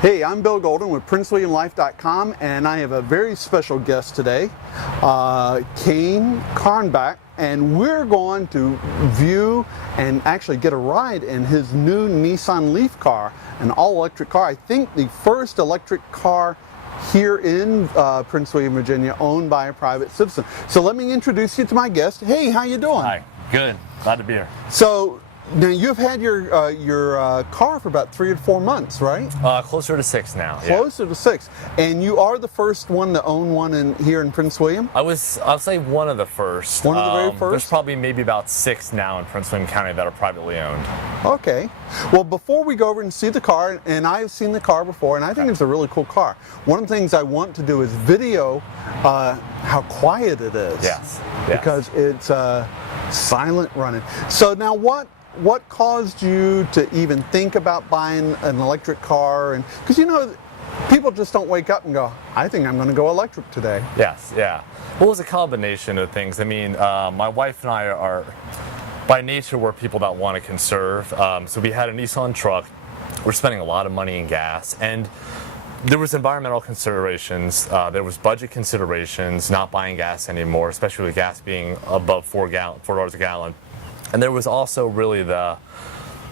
Hey, I'm Bill Golden with PrinceWilliamLife.com, and I have a very special guest today, Kayne Karnbach, and we're going to view and actually get a ride in his new Nissan Leaf car, an all-electric car. I think the first electric car here in Prince William, Virginia, owned by a private citizen. So let me introduce you to my guest. Hey, how you doing? Hi, good. Glad to be here. So now you've had your car for about 3 or 4 months, right? Closer to 6 now. Closer to 6, and you are the first one to own one here in Prince William. I'll say one of the first. One of the very first. There's probably maybe about 6 now in Prince William County that are privately owned. Okay. Well, before we go over and see the car, and I've seen the car before, and I think it's a really cool car. One of the things I want to do is video how quiet it is. Yes. Because it's silent running. So now what caused you to even think about buying an electric car? And because people just don't wake up and go, I think I'm going to go electric today. Yes, yeah. Well, it was a combination of things. I mean, my wife and I are, by nature, we're people that want to conserve. So we had a Nissan truck. We're spending a lot of money in gas, and there was environmental considerations. There was budget considerations, not buying gas anymore, especially with gas being above $4 a gallon. And there was also really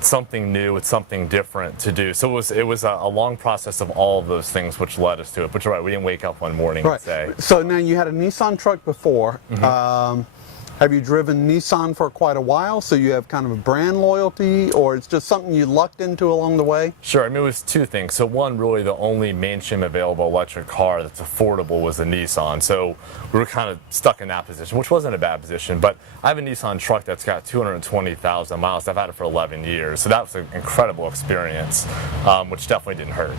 something new, it's something different to do. So it was a long process of all of those things which led us to it. But you're right, we didn't wake up one morning and say. So now you had a Nissan truck before. Mm-hmm. Have you driven Nissan for quite a while, so you have kind of a brand loyalty, or it's just something you lucked into along the way? Sure. I mean, it was 2 things. So one, really the only mainstream available electric car that's affordable was the Nissan. So we were kind of stuck in that position, which wasn't a bad position. But I have a Nissan truck that's got 220,000 miles. I've had it for 11 years. So that was an incredible experience, which definitely didn't hurt.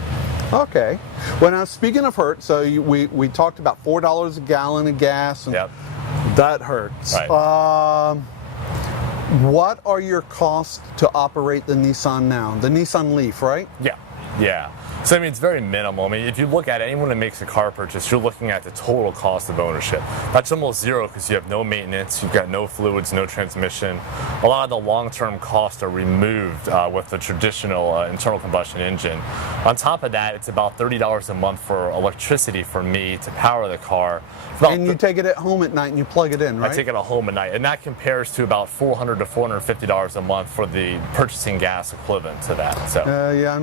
Okay. Well, now speaking of hurt, so we talked about $4 a gallon of gas. And yep. That hurts. Right. What are your costs to operate the Nissan now? The Nissan Leaf, right? Yeah. So, I mean, it's very minimal. I mean, if you look at anyone that makes a car purchase, you're looking at the total cost of ownership. That's almost zero because you have no maintenance, you've got no fluids, no transmission. A lot of the long-term costs are removed with the traditional internal combustion engine. On top of that, it's about $30 a month for electricity for me to power the car. And you take it at home at night and you plug it in, right? I take it at home at night, and that compares to about $400 to $450 a month for the purchasing gas equivalent to that. So yeah,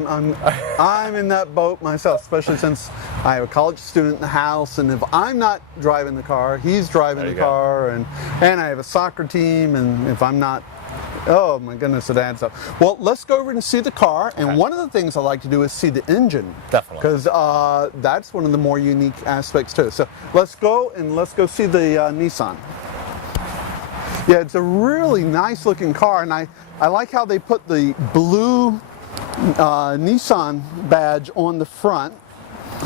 I'm in that boat myself, especially since I have a college student in the house, and if I'm not driving the car, he's driving the car, and I have a soccer team, and if I'm not, oh my goodness, it adds up. Well, let's go over and see the car, and one of the things I like to do is see the engine. Definitely. Because that's one of the more unique aspects too. So let's go see the Nissan. Yeah, it's a really nice looking car, and I like how they put the blue Nissan badge on the front.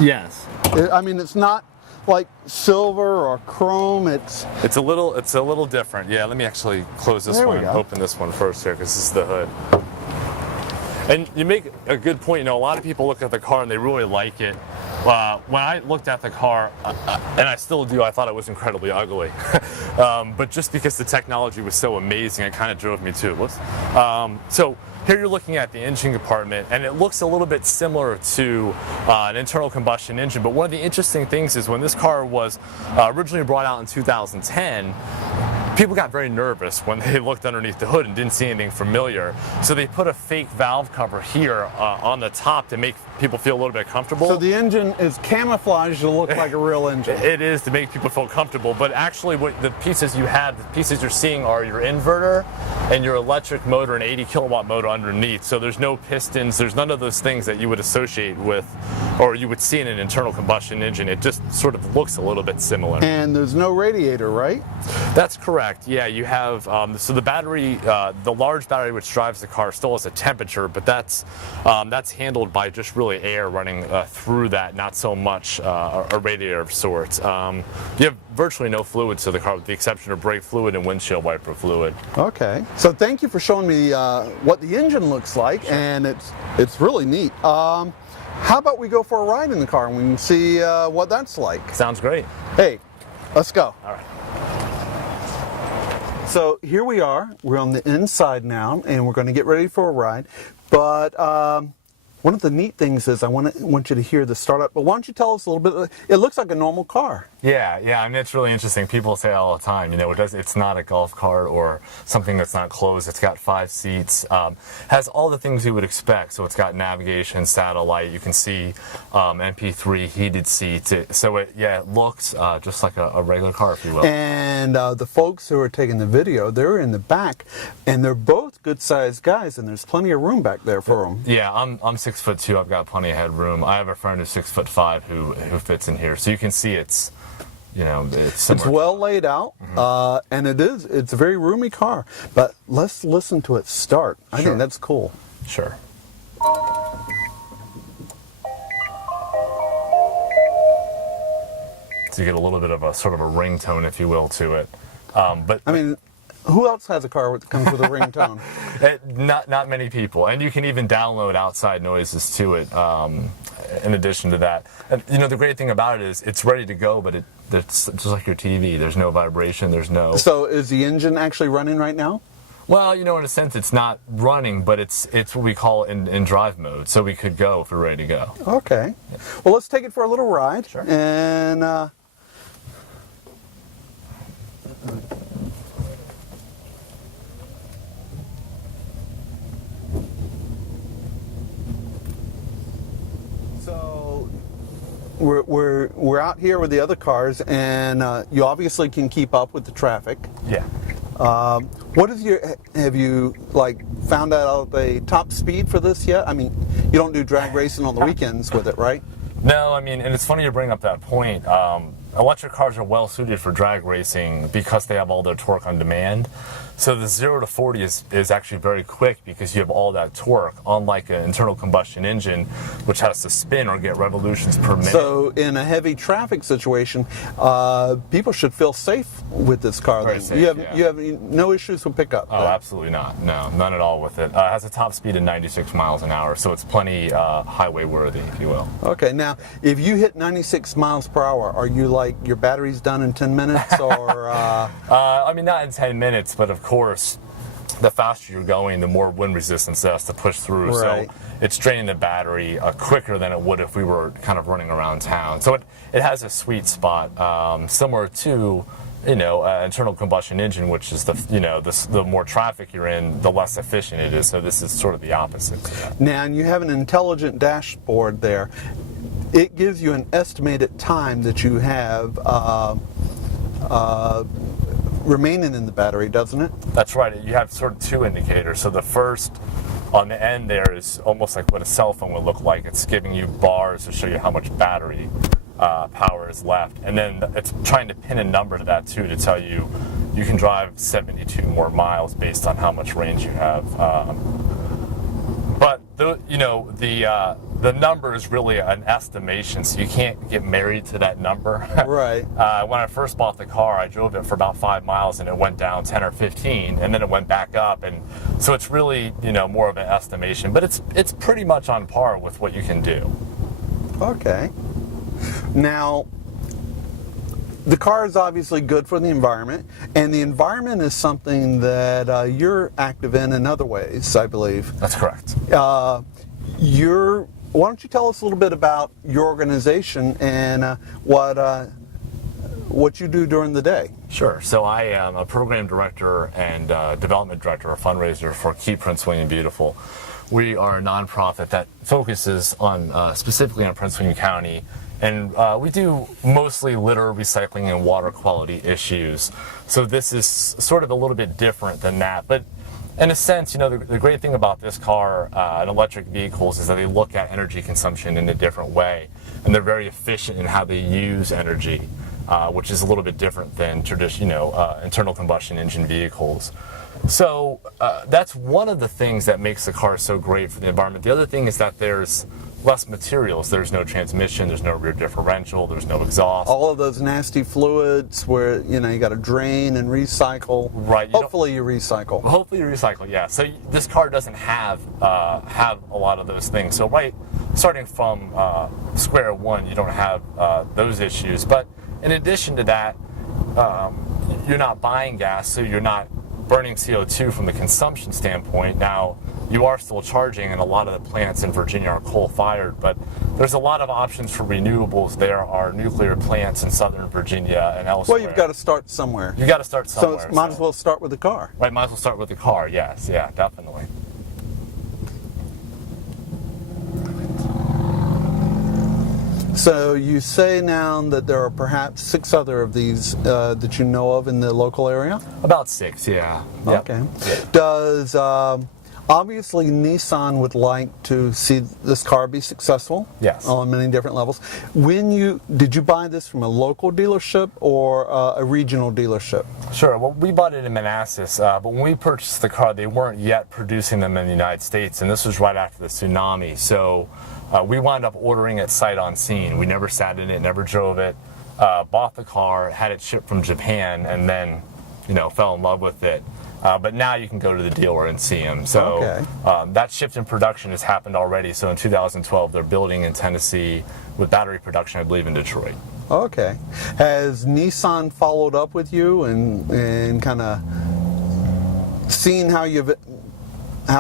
Yes. I mean, it's not like silver or chrome. It's a little different. Yeah, let me actually close this one and open this one first here, because this is the hood. And you make a good point. A lot of people look at the car and they really like it. When I looked at the car, and I still do, I thought it was incredibly ugly. But just because the technology was so amazing, it kind of drove me to it. So here you're looking at the engine compartment, and it looks a little bit similar to an internal combustion engine. But one of the interesting things is when this car was originally brought out in 2010, people got very nervous when they looked underneath the hood and didn't see anything familiar. So they put a fake valve cover here on the top to make people feel a little bit comfortable. So the engine is camouflaged to look like a real engine. It is to make people feel comfortable, but actually what the pieces you're seeing are your inverter and your electric motor, an 80 kilowatt motor underneath. So there's no pistons, there's none of those things that you would associate with, or you would see in an internal combustion engine. It just sort of looks a little bit similar. And there's no radiator, right? That's correct. Yeah, you have, so the battery, the large battery which drives the car still has a temperature, but that's handled by just really air running through that, not so much a radiator of sorts. You have virtually no fluids to the car with the exception of brake fluid and windshield wiper fluid. Okay, so thank you for showing me what the engine looks like, and it's really neat. How about we go for a ride in the car and we can see what that's like? Sounds great. Hey, let's go. All right. So here we are. We're on the inside now, and we're going to get ready for a ride. But one of the neat things is I want you to hear the startup, but why don't you tell us a little bit? It looks like a normal car. Yeah. I mean, it's really interesting. People say all the time, it's not a golf cart or something that's not closed. It's got 5 seats, has all the things you would expect. So it's got navigation, satellite. You can see MP3, heated seats. So it looks just like a regular car, if you will. And the folks who are taking the video, they're in the back, and they're both good-sized guys, and there's plenty of room back there for them. Yeah, I'm 6'2". I've got plenty of headroom. I have a friend who's 6'5" who fits in here, so you can see it's it's well laid out, and it's a very roomy car. But let's listen to it start. I think that's cool. Sure. So you get a little bit of a sort of a ringtone, if you will, to it. But I mean, who else has a car that comes with a ringtone? Not many people, and you can even download outside noises to it. In addition to that, and, the great thing about it is it's ready to go, but it's just like your TV. There's no vibration. There's no. So is the engine actually running right now? Well, in a sense, it's not running, but it's what we call in drive mode. So we could go if we're ready to go. Okay. Yeah. Well, let's take it for a little ride. Sure. And. So we're out here with the other cars, and you obviously can keep up with the traffic. Yeah. Have you found out the top speed for this yet? I mean, you don't do drag racing on the weekends with it, right? No, I mean, and it's funny you bring up that point. Electric cars are well suited for drag racing because they have all their torque on demand. So the 0 to 40 is actually very quick because you have all that torque, unlike an internal combustion engine, which has to spin or get revolutions per minute. So in a heavy traffic situation, people should feel safe with this car. Very safe, you have no issues with pickup. Oh, absolutely not. No, none at all with it. It has a top speed of 96 miles an hour, so it's plenty highway worthy, if you will. Okay, now if you hit 96 miles per hour, are you like your battery's done in 10 minutes, or? I mean, not in 10 minutes, but of course, the faster you're going, the more wind resistance it has to push through. Right. So it's draining the battery quicker than it would if we were kind of running around town. So it has a sweet spot, similar to internal combustion engine, which is the more traffic you're in, the less efficient it is. So this is sort of the opposite. Now, and you have an intelligent dashboard there. It gives you an estimated time that you have remaining in the battery, doesn't it? That's right. You have sort of 2 indicators. So the first on the end there is almost like what a cell phone would look like. It's giving you bars to show you how much battery power is left. And then it's trying to pin a number to that too, to tell you you can drive 72 more miles based on how much range you have. But the number is really an estimation, so you can't get married to that number. Right. When I first bought the car, I drove it for about 5 miles, and it went down 10 or 15, and then it went back up, and so it's really more of an estimation. But it's pretty much on par with what you can do. Okay. Now, the car is obviously good for the environment, and the environment is something that you're active in other ways, I believe. That's correct. Why don't you tell us a little bit about your organization and what you do during the day? Sure. So I am a program director and development director, or fundraiser for Keep Prince William Beautiful. We are a nonprofit that focuses on specifically on Prince William County, and we do mostly litter, recycling, and water quality issues. So this is sort of a little bit different than that, but in a sense, the great thing about this car and electric vehicles is that they look at energy consumption in a different way, and they're very efficient in how they use energy, which is a little bit different than traditional internal combustion engine vehicles. So that's one of the things that makes the car so great for the environment. The other thing is that there's less materials. There's no transmission, there's no rear differential, there's no exhaust. All of those nasty fluids where you got to drain and recycle. Right. Hopefully you recycle. Hopefully you recycle, yeah. So this car doesn't have a lot of those things. So starting from square one, you don't have those issues. But in addition to that, you're not buying gas, so you're not burning CO2 from the consumption standpoint. Now, you are still charging, and a lot of the plants in Virginia are coal-fired, but there's a lot of options for renewables. There are nuclear plants in Southern Virginia and elsewhere. Well, you've got to start somewhere. You got to start somewhere. So might as well start with the car. Right, might as well start with the car, yes, yeah, definitely. So you say now that there are perhaps 6 other of these that you know of in the local area? About 6, yeah. Yep. Okay. Does obviously Nissan would like to see this car be successful? Yes. On many different levels. Did you buy this from a local dealership or a regional dealership? Sure. Well, we bought it in Manassas, but when we purchased the car, they weren't yet producing them in the United States, and this was right after the tsunami. So we wound up ordering it sight unseen. We never sat in it, never drove it, bought the car, had it shipped from Japan, and then, fell in love with it. But now you can go to the dealer and see them. So that shift in production has happened already. So in 2012, they're building in Tennessee with battery production, I believe, in Detroit. Okay. Has Nissan followed up with you and kind of seen how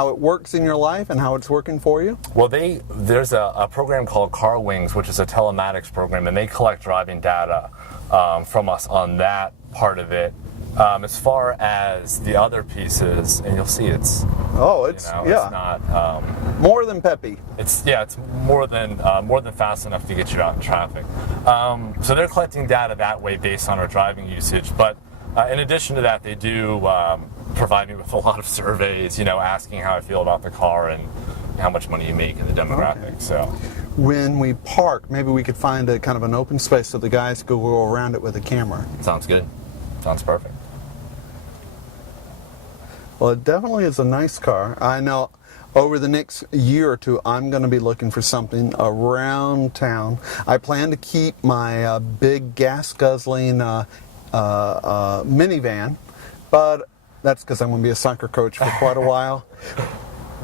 it works in your life and how it's working for you? Well, there's a program called Car Wings, which is a telematics program, and they collect driving data from us on that part of it. As far as the other pieces, and you'll see it's not more than peppy. It's more than fast enough to get you out in traffic. So they're collecting data that way based on our driving usage. But in addition to that, they do provide me with a lot of surveys, asking how I feel about the car and how much money you make in the demographic. Okay. So when we park, maybe we could find a kind of an open space so the guys could go around it with a camera. Sounds good. Sounds perfect. Well, it definitely is a nice car. I know over the next year or two, I'm going to be looking for something around town. I plan to keep my big gas-guzzling minivan, but that's because I'm going to be a soccer coach for quite a while.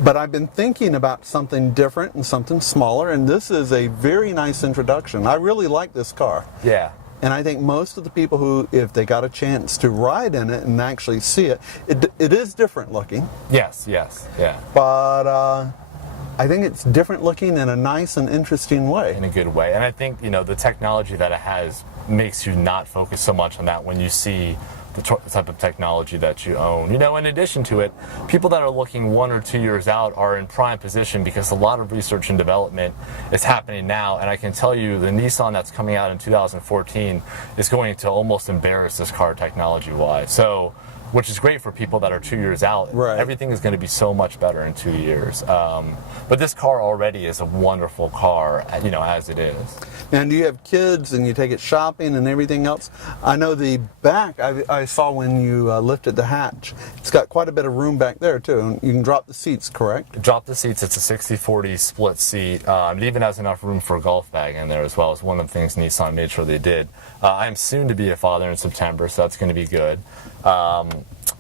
But I've been thinking about something different and something smaller, and this is a very nice introduction. I really like this car. Yeah. And I think most of the people who, if they got a chance to ride in it and actually see it, it is different looking. Yes, yeah. But I think it's different looking in a nice and interesting way. In a good way. And I think, the technology that it has makes you not focus so much on that when you see the type of technology that you own. In addition to it, people that are looking 1 or 2 years out are in prime position because a lot of research and development is happening now. And I can tell you the Nissan that's coming out in 2014 is going to almost embarrass this car technology-wise. So, which is great for people that are 2 years out. Right. Everything is going to be so much better in 2 years. But this car already is a wonderful car, as it is. And do you have kids and you take it shopping and everything else? I know the back, I saw when you lifted the hatch, it's got quite a bit of room back there too. You can drop the seats, correct? Drop the seats. It's a 60-40 split seat. It even has enough room for a golf bag in there as well. It's one of the things Nissan made sure they did. I'm soon to be a father in September, so that's going to be good.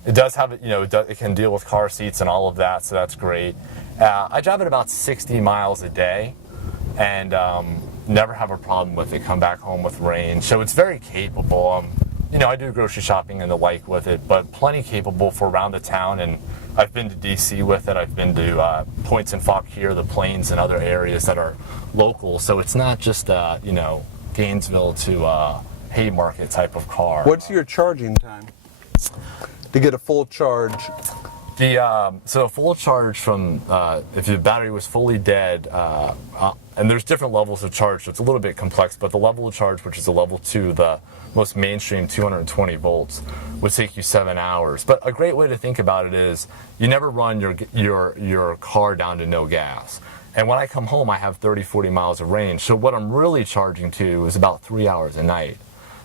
It does have, it can deal with car seats and all of that, so that's great. I drive it about 60 miles a day, and never have a problem with it. Come back home with range, so it's very capable. I do grocery shopping and the like with it, but plenty capable for around the town. And I've been to DC with it. I've been to points in Fauquier, the Plains, and other areas that are local. So it's not just Gainesville to Haymarket type of car. What's your charging time to get a full charge? So a full charge from if the battery was fully dead, and there's different levels of charge, so it's a little bit complex, but the level of charge, which is a level 2, the most mainstream 220 volts, would take you 7 hours. But a great way to think about it is you never run your car down to no gas. And when I come home, I have 30-40 miles of range. So what I'm really charging to is about 3 hours a night.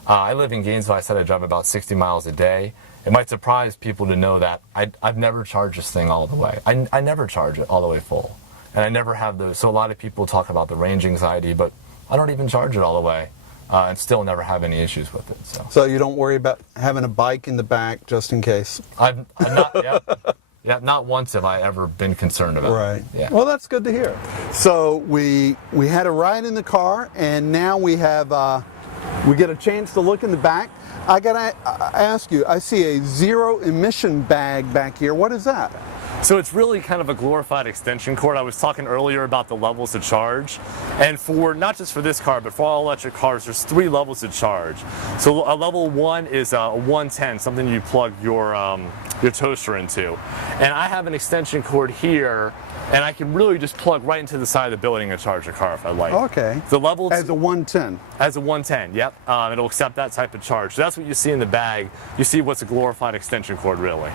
I live in Gainesville. I said I drive about 60 miles a day. It might surprise people to know that I've never charged this thing all the way. I never charge it all the way full. And I never have those. So a lot of people talk about the range anxiety, but I don't even charge it all the way and still never have any issues with it. So you don't worry about having a bike in the back just in case? I'm not, yeah, not once have I ever been concerned about it. Right. Yeah. Well, that's good to hear. So we had a ride in the car, and now we have we get a chance to look in the back. I gotta ask you, I see a zero emission bag back here. What is that? So it's really kind of a glorified extension cord. I was talking earlier about the levels of charge. And for not just for this car, but for all electric cars, there's 3 levels of charge. So a level 1 is a 110, something you plug your toaster into. And I have an extension cord here, and I can really just plug right into the side of the building and charge a car if I like. Okay. The level as a 110. As a 110, yep. It'll accept that type of charge. So that's what you see in the bag. You see what's a glorified extension cord, really.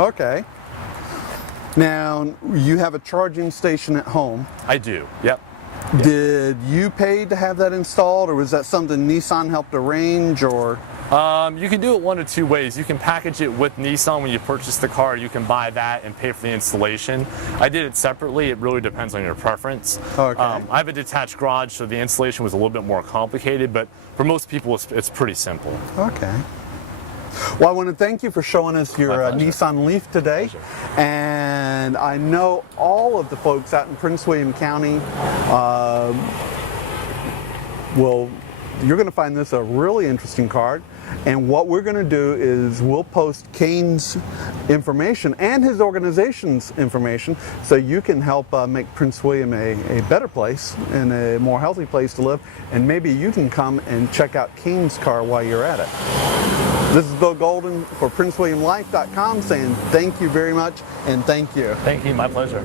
Okay. Now, you have a charging station at home. I do, yep. Did you pay to have that installed, or was that something Nissan helped arrange, or? You can do it one of 2 ways. You can package it with Nissan when you purchase the car. You can buy that and pay for the installation. I did it separately. It really depends on your preference. Okay. I have a detached garage, so the installation was a little bit more complicated, but for most people, it's pretty simple. Okay. Well, I want to thank you for showing us your Nissan Leaf today. And I know all of the folks out in Prince William County you're going to find this a really interesting car. And what we're going to do is we'll post Kayne's information and his organization's information so you can help make Prince William a better place and a more healthy place to live. And maybe you can come and check out Kayne's car while you're at it. This is Bill Golden for PrinceWilliamLife.com saying thank you very much, and thank you. Thank you, my pleasure.